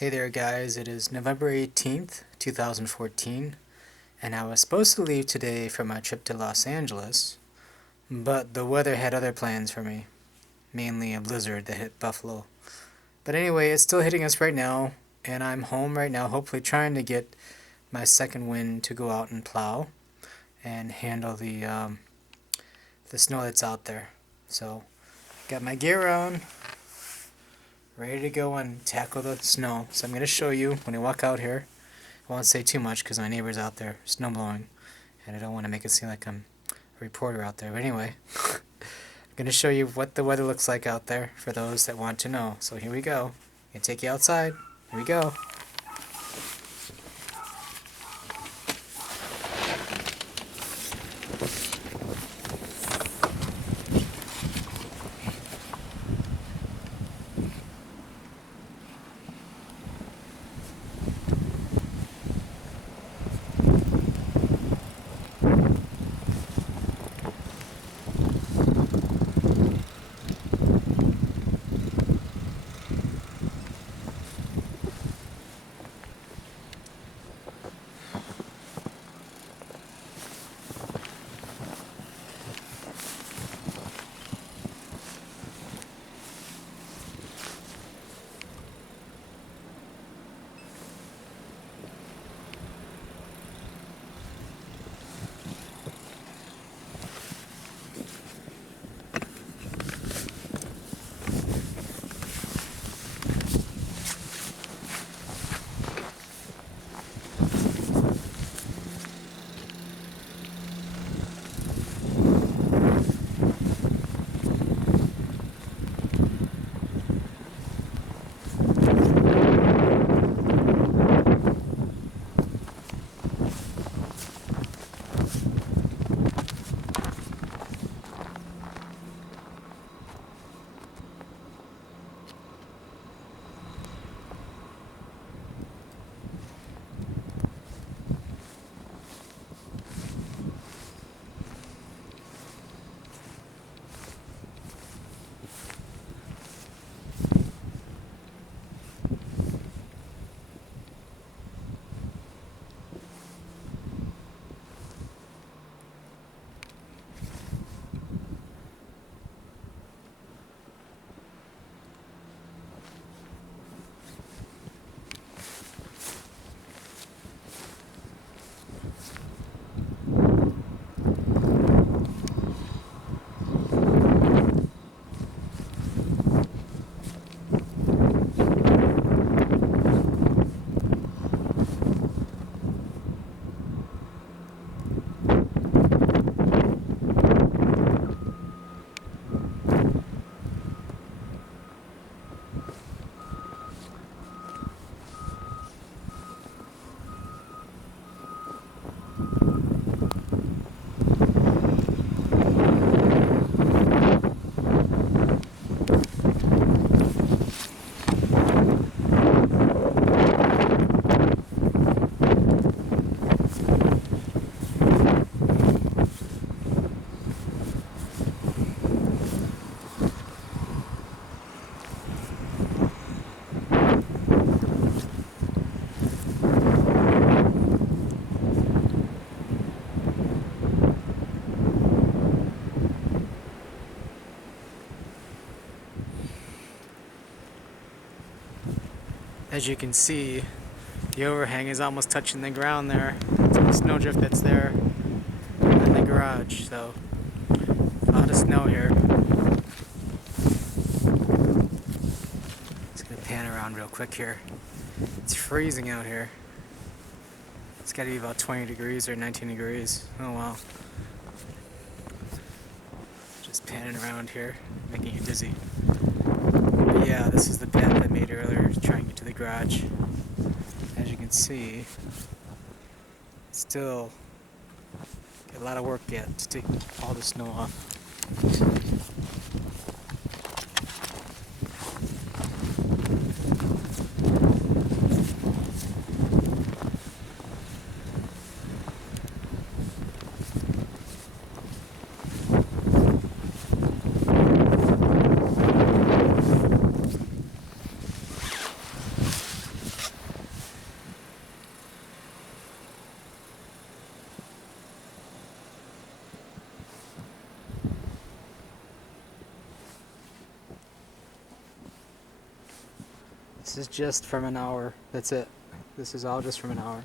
Hey there guys, it is November 18th, 2014, and I was supposed to leave today for my trip to Los Angeles, but the weather had other plans for me, mainly a blizzard that hit Buffalo. But anyway, it's still hitting us right now, and I'm home right now, hopefully trying to get my second wind to go out and plow and handle the snow that's out there. So, got my gear on, ready to go and tackle the snow. So I'm going to show you when I walk out here. I won't say too much because my neighbor's out there snow blowing, and I don't want to make it seem like I'm a reporter out there. But anyway, I'm going to show you what the weather looks like out there for those that want to know. So here we go. I'm going to take you outside. Here we go. As you can see, the overhang is almost touching the ground there. It's the snowdrift that's there in the garage. So, a lot of snow here. Just gonna pan around real quick here. It's freezing out here. It's gotta be about 20 degrees or 19 degrees. Oh wow. Just panning around here, making you dizzy. But yeah, this is the path I made earlier to try and get to the garage. As you can see, still got a lot of work yet to take all the snow off. This is just from an hour. That's it. This is all just from an hour.